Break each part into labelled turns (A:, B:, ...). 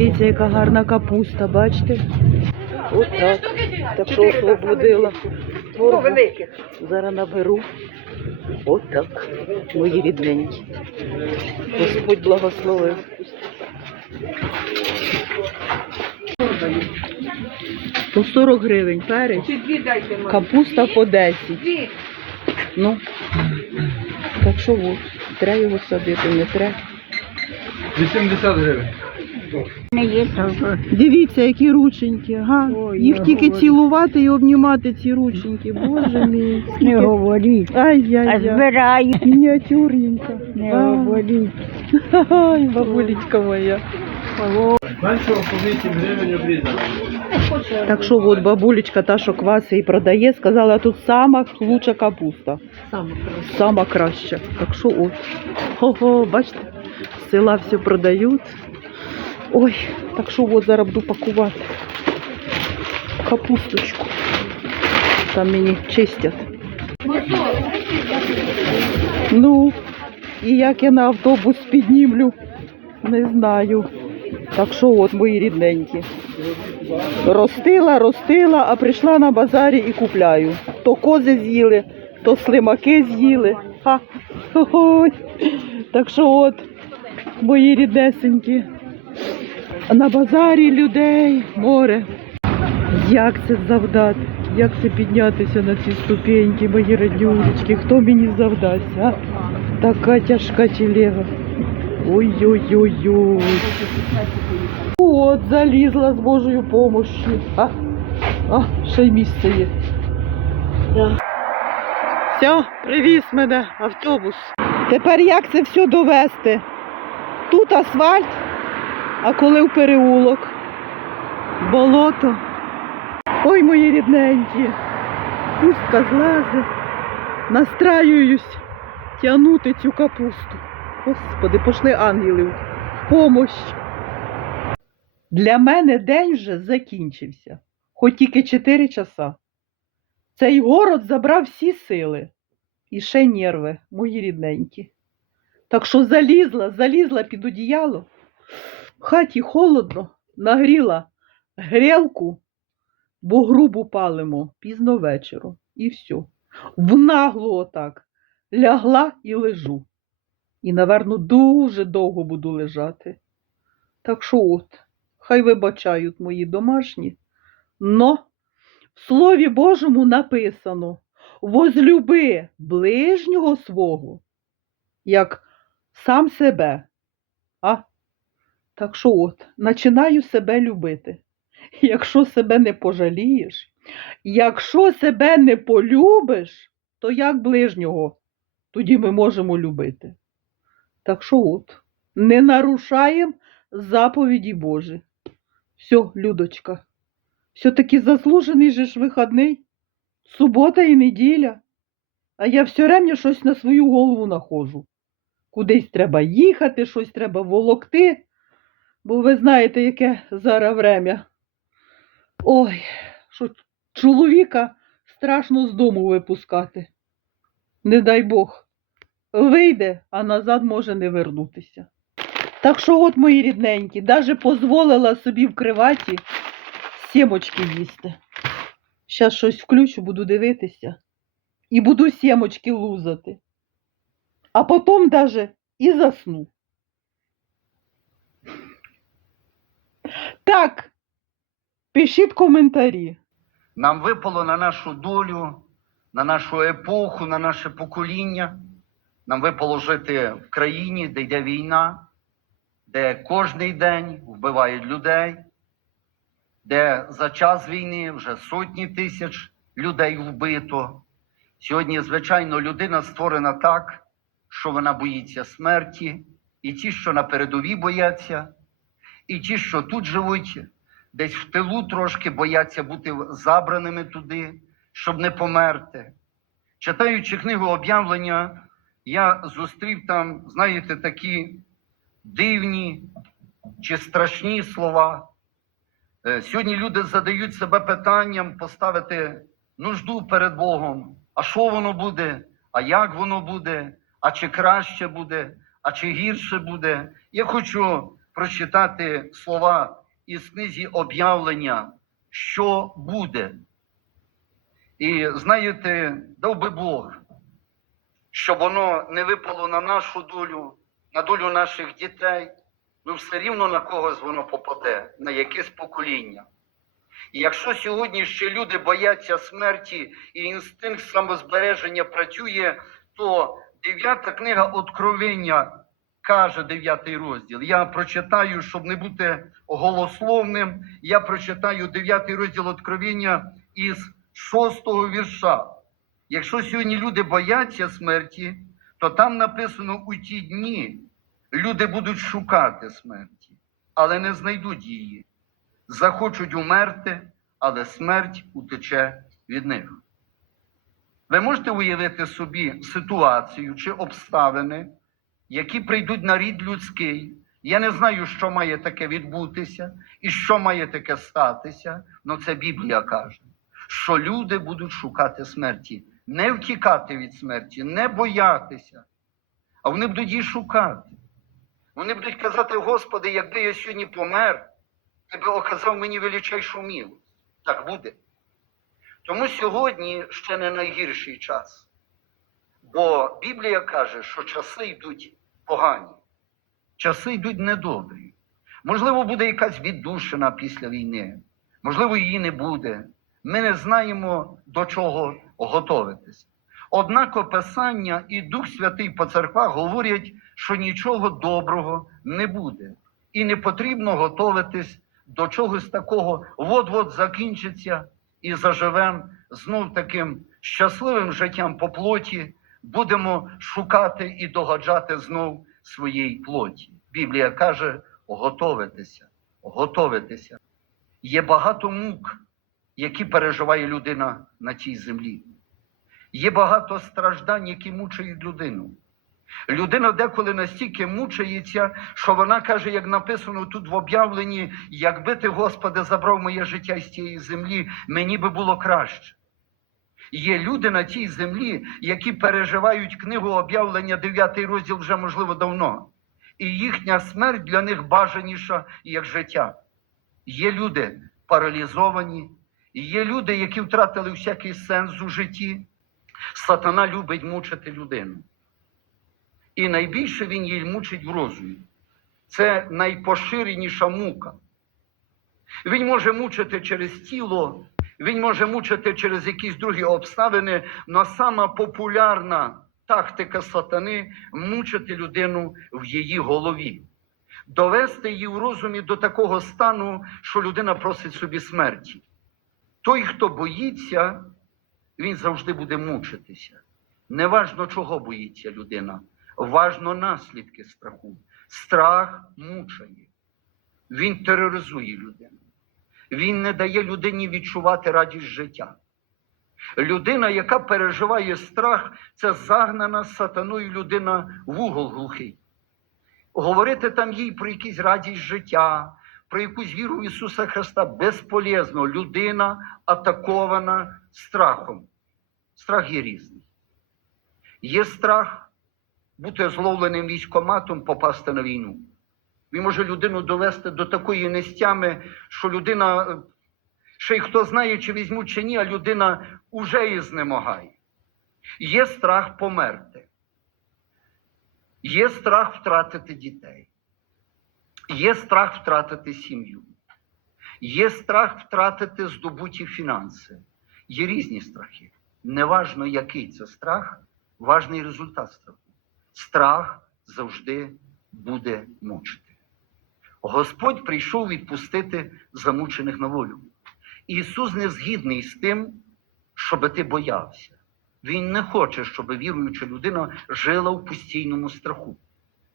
A: Дивіться, яка гарна капуста, бачите? От так. Так що освободила. Зараз наберу. От так. Мої рідненькі. Господь благословив. По 40 гривень перець, капуста по 10. Ну, так що треба його садити, не треба.
B: 80 гривень.
A: Дивіться, які рученьки, га?
C: Ой,
A: Їх
C: не
A: тільки
C: говори.
A: цілувати і обнімати ці рученьки. Боже мій.
C: Не говоріть. А
A: Ай-яй-яй.
C: збираю.
A: Мініатюрненька.
C: Не
A: А,
C: говоріть.
A: Ай, бабулечка моя.
B: Меншого по 8 гривень обрізали.
A: Так що от бабулечка та, що кваси і продає, сказала, тут сама лучша капуста. Сама краща. Так що от. Ого, бачите, з села все продають. Ой, так що от зараз буду пакувати капусточку. Там мені чистять. Ну, і як я на автобус піднімлю, не знаю. Так що от мої рідненькі. Ростила, ростила, а прийшла на базарі і купляю. То кози з'їли, то слимаки з'їли. Так що от, мої ріднесенькі. На базарі людей море. Як це завдати? Як це піднятися на ці ступеньки, мої родюлечки? Хто мені завдасть? А? Така тяжка телега. Ой-ой-ой-ой. От, залізла з Божою помощью. А, а ще й місце є. Все, привіз мене автобус. Тепер як це все довести? Тут асфальт, а коли в переулок? Болото. Ой, мої рідненькі. Пустка злазе. Настраююсь тягнути цю капусту. Господи, пошли ангели в помощь. Для мене день вже закінчився, хоч тільки 4 часа. Цей город забрав всі сили і ще нерви, мої рідненькі. Так що залізла, залізла під одіяло, хаті холодно, нагріла грілку, бо грубу палимо пізно вечором. І все. Внагло отак лягла і лежу. І, наверно, дуже довго буду лежати. Так що от, хай вибачають мої домашні, но в Слові Божому написано возлюби ближнього свого, як сам себе. Так що от, починаю себе любити. Якщо себе не пожалієш, якщо себе не полюбиш, то як ближнього, тоді ми можемо любити. Так що от, не нарушаємо заповіді Божі. Все, Людочка, все-таки заслужений же ж вихідний, субота і неділя. А я все время щось на свою голову нахожу. Кудись треба їхати, щось треба волокти, бо ви знаєте, яке зараз время. Ой, що чоловіка страшно з дому випускати. Не дай Бог. Вийде, а назад може не вернутися. Так що от, мої рідненькі, даже дозволила собі в криваті сімочки їсти. Щас щось включу, буду дивитися. І буду сімочки лузати. А потім даже і засну. Так, пишіть коментарі.
D: Нам випало на нашу долю, на нашу епоху, на наше покоління. Нам випало жити в країні, де йде війна, де кожний день вбивають людей, де за час війни вже сотні тисяч людей вбито. Сьогодні, звичайно, людина створена так, що вона боїться смерті, і ті, що на передовій бояться, і ті, що тут живуть, десь в тилу трошки бояться бути забраними туди, щоб не померти. Читаючи книгу об'явлення, я зустрів там, знаєте, такі дивні чи страшні слова. Е, Сьогодні люди задають себе питанням поставити нужду перед Богом. А що воно буде? А як воно буде? А чи краще буде? А чи гірше буде? Я хочу прочитати слова із книзі об'явлення, що буде. І знаєте, дав би Бог, щоб воно не випало на нашу долю, на долю наших дітей, ну все рівно на когось воно попаде, на якесь покоління. І якщо сьогодні ще люди бояться смерті і інстинкт самозбереження працює, то дев'ята книга Откровення каже дев'ятий розділ. Я прочитаю, щоб не бути голословним. Я прочитаю дев'ятий розділ Откровення із шостого вірша. Якщо сьогодні люди бояться смерті, то там написано у ті дні люди будуть шукати смерті, але не знайдуть її. Захочуть умерти, але смерть утече від них. Ви можете уявити собі ситуацію чи обставини, які прийдуть на рід людський. Я не знаю, що має таке відбутися і що має таке статися, але це Біблія каже, що люди будуть шукати смерті, не втікати від смерті, не боятися, а вони будуть її шукати. Вони будуть казати, Господи, якби я сьогодні помер, ти би оказав мені величайшу милость. Так буде. Тому сьогодні ще не найгірший час. Бо Біблія каже, що часи йдуть погані, часи йдуть недобрі. Можливо, буде якась віддушина після війни, можливо, її не буде. Ми не знаємо, до чого готовитися. Однак Писання і Дух Святий по церквах говорять, що нічого доброго не буде. І не потрібно готуватись до чогось такого, от-от закінчиться і заживемо знов таким щасливим життям по плоті, будемо шукати і догаджати знов своїй плоті. Біблія каже: готовитися, готовитися. Є багато мук, які переживає людина на цій землі. Є багато страждань, які мучають людину. Людина деколи настільки мучається, що вона каже, як написано тут в об'явленні, якби ти, Господи, забрав моє життя з цієї землі, мені би було краще. Є люди на цій землі, які переживають книгу об'явлення 9 розділ вже, можливо, давно. І їхня смерть для них бажаніша, як життя. Є люди паралізовані, є люди, які втратили всякий сенс у житті. Сатана любить мучити людину. І найбільше він її мучить в розумі. Це найпоширеніша мука. Він може мучити через тіло, він може мучити через якісь другі обставини, але сама популярна тактика сатани мучити людину в її голові, довести її в розумі до такого стану, що людина просить собі смерті. Той, хто боїться, він завжди буде мучитися. Неважно, чого боїться людина, важно наслідки страху. Страх мучає, він тероризує людину. Він не дає людині відчувати радість життя. Людина, яка переживає страх, це загнана сатаною людина в угол глухий. Говорити там їй про якусь радість життя, про якусь віру в Ісуса Христа безполезно. Людина атакована страхом. Страх є різний. Є страх бути зловленим військоматом, попасти на війну. Він може людину довести до такої нестями, що людина, е, ще й хто знає, чи візьмуть чи ні, а людина уже і знемагає. Є страх померти. Є страх втратити дітей. Є страх втратити сім'ю. Є страх втратити здобуті фінанси. Є різні страхи. Неважно, який це страх, важний результат страху. Страх завжди буде мучити. Господь прийшов відпустити замучених на волю. Ісус не згідний з тим, щоб ти боявся. Він не хоче, щоб віруюча людина жила в постійному страху.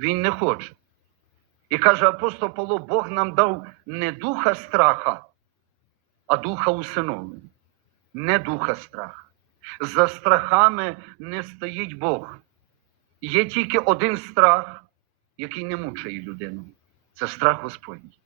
D: Він не хоче. І каже апостол Павло, Бог нам дав не духа страха, а духа усиновлення. Не духа страха. За страхами не стоїть Бог. Є тільки один страх, який не мучає людину. Це страх Господній.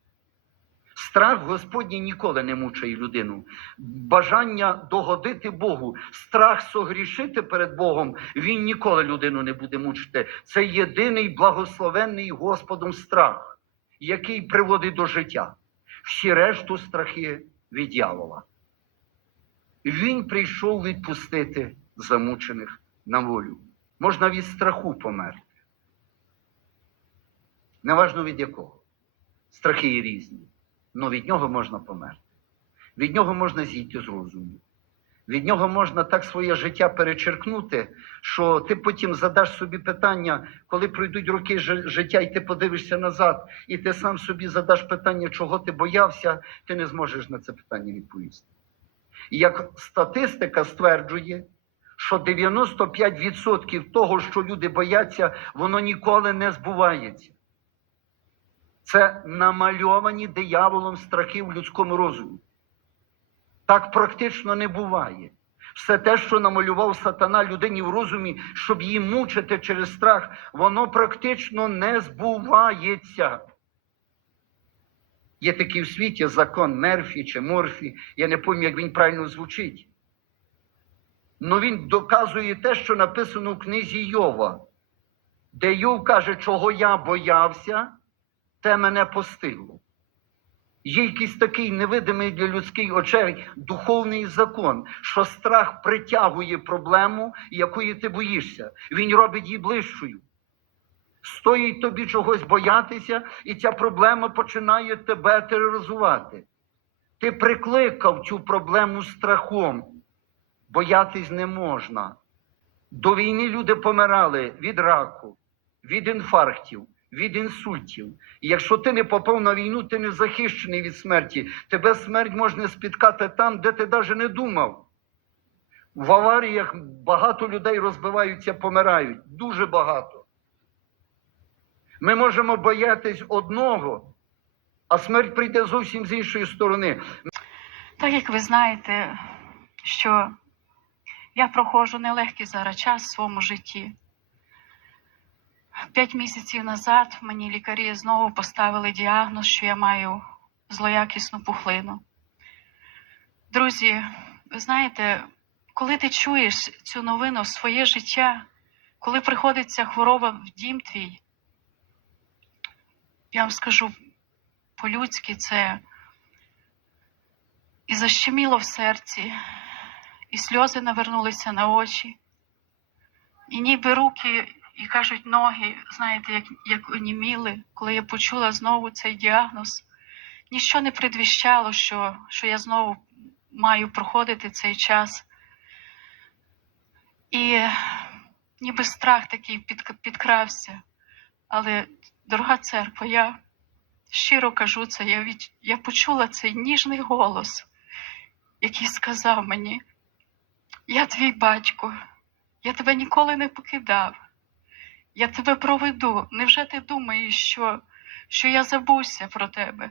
D: Страх Господній ніколи не мучає людину. Бажання догодити Богу, страх согрішити перед Богом, він ніколи людину не буде мучити. Це єдиний благословенний Господом страх. який приводить до життя. Всі решту страхи від дьявола. Він прийшов відпустити замучених на волю. Можна від страху померти. Неважно від якого. Страхи є різні. але від нього можна померти. Від нього можна зійти з розуму. Від нього можна так своє життя перечеркнути, що ти потім задаш собі питання, коли пройдуть роки життя, і ти подивишся назад, і ти сам собі задаш питання, чого ти боявся, ти не зможеш на це питання відповісти. І як статистика стверджує, що 95% того, що люди бояться, воно ніколи не збувається. Це намальовані дияволом страхи в людському розумі. Так практично не буває. Все те, що намалював сатана людині в розумі, щоб її мучити через страх, воно практично не збувається. Є такий в світі закон Мерфі чи Морфі, я не пам'ятаю, як він правильно звучить. Но він доказує те, що написано в книзі Йова, де Йов каже, чого я боявся, те мене постигло. Є якийсь такий невидимий для людських очей духовний закон, що страх притягує проблему, якої ти боїшся. Він робить її ближчою. Стоїть тобі чогось боятися, і ця проблема починає тебе тероризувати. Ти прикликав цю проблему страхом. Боятись не можна. До війни люди помирали від раку, від інфарктів, від інсультів. І якщо ти не попав на війну, ти не захищений від смерті. Тебе смерть можна спіткати там, де ти навіть не думав. В аваріях багато людей розбиваються, помирають. Дуже багато. Ми можемо боятись одного, а смерть прийде зовсім з іншої сторони.
C: Так як ви знаєте, що я проходжу нелегкий зараз час в своєму житті. П'ять місяців назад мені лікарі знову поставили діагноз, що я маю злоякісну пухлину. Друзі, ви знаєте, коли ти чуєш цю новину своє життя, коли приходить ця хвороба в дім твій, я вам скажу по-людськи, це і защеміло в серці, і сльози навернулися на очі, і ніби руки, і кажуть, ноги, знаєте, як, як оніміли, коли я почула знову цей діагноз. Ніщо не предвіщало, що, що я знову маю проходити цей час. І ніби страх такий під, підкрався. Але, дорога церква, я щиро кажу це, я, від, я почула цей ніжний голос, який сказав мені: Я твій батько, я тебе ніколи не покидав, я тебе проведу. Невже ти думаєш, що, що я забуся про тебе?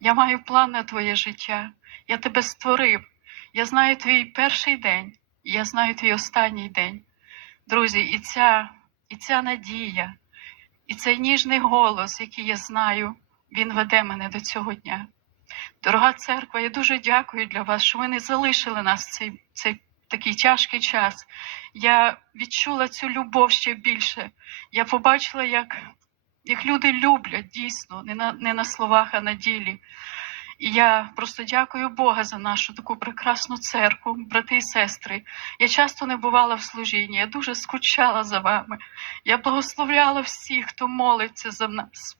C: Я маю план на твоє життя, я тебе створив. Я знаю твій перший день, я знаю твій останній день. Друзі, і ця, і ця надія, і цей ніжний голос, який я знаю, він веде мене до цього дня. Дорога церква, я дуже дякую для вас, що ви не залишили нас цей, цей такий тяжкий час. Я відчула цю любов ще більше. Я побачила, як, як люди люблять дійсно, не на, не на словах, а на ділі. І я просто дякую Бога за нашу таку прекрасну церкву, брати і сестри. Я часто не бувала в служінні, я дуже скучала за вами. Я благословляла всіх, хто молиться за нас.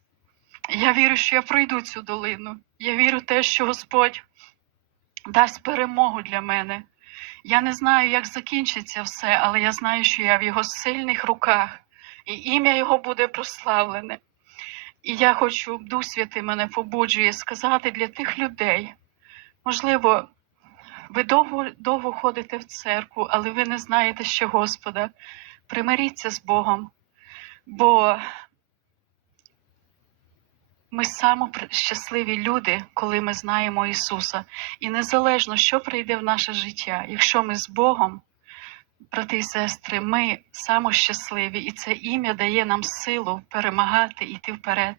C: Я вірю, що я пройду цю долину. Я вірю в те, що Господь дасть перемогу для мене. Я не знаю, як закінчиться все, але я знаю, що я в його сильних руках, і ім'я його буде прославлене. І я хочу, Дух Святий мене побуджує сказати для тих людей. Можливо, ви довго, довго ходите в церкву, але ви не знаєте ще Господа. Примиріться з Богом, бо ми саме щасливі люди, коли ми знаємо Ісуса. І незалежно, що прийде в наше життя, якщо ми з Богом, брати і сестри, ми саме щасливі, і це ім'я дає нам силу перемагати йти вперед.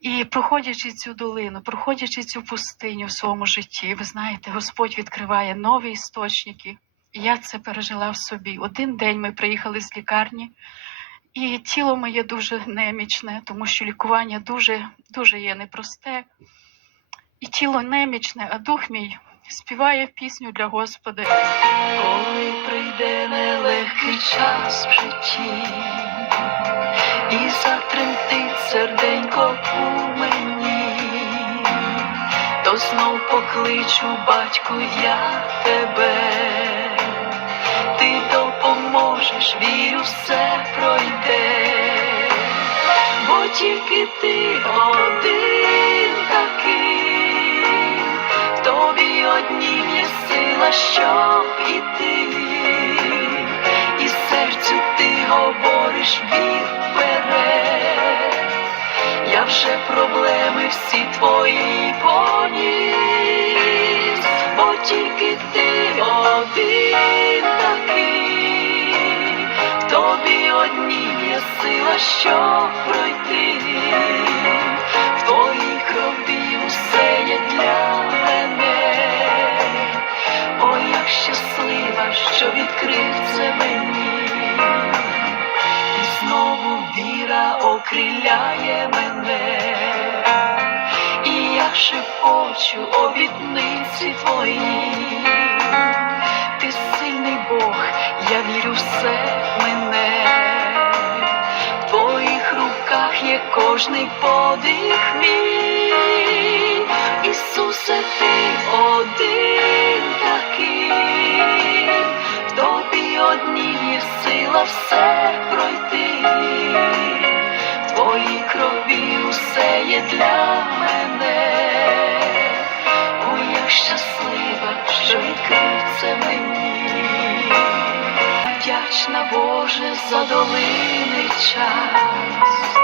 C: І проходячи цю долину, проходячи цю пустиню в своєму житті, ви знаєте, Господь відкриває нові істочники. І я це пережила в собі. Один день ми приїхали з лікарні, І тіло моє дуже немічне, тому що лікування дуже, дуже є непросте. І тіло немічне, а дух мій співає пісню для Господа. Коли прийде нелегкий час в житті, і затремтить серденько у мені, то знов покличу, батьку, я тебе, ти допоможеш, вірю, все тільки ти один такий, тобі однім є сила, щоб іти, і серцю ти говориш вір вперед. Я вже проблеми всі твої поніс, бо тільки ти один такий, тобі однім є сила, щоб окриляє мене, і я шепочу обітниці твої, ти сильний Бог, я вірю все мене, в твоїх руках є кожний подих мій, Ісусе, ти один такий, в тобі одній є сила все щаслива, це мені. Вдячна Боже за долинний час,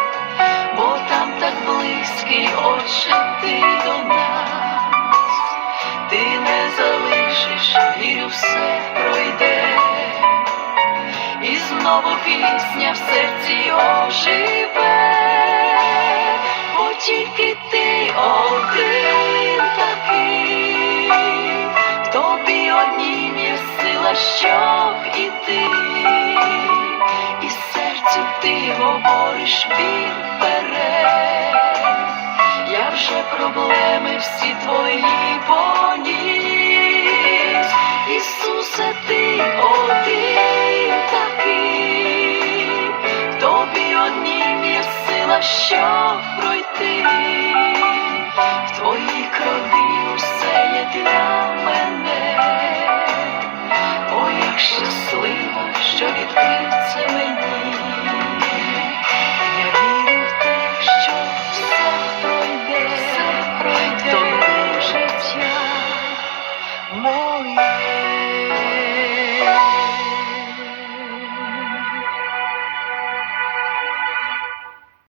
C: бо там так близький, Отче, ти до нас, ти не залишиш, вірю, все пройде, і знову пісня в серці оживе, бо тільки ти один щоб іти, і серцю ти говориш вперед. Я вже проблеми всі твої поніс, Ісусе, ти один такий, в тобі однім є сила, пройти.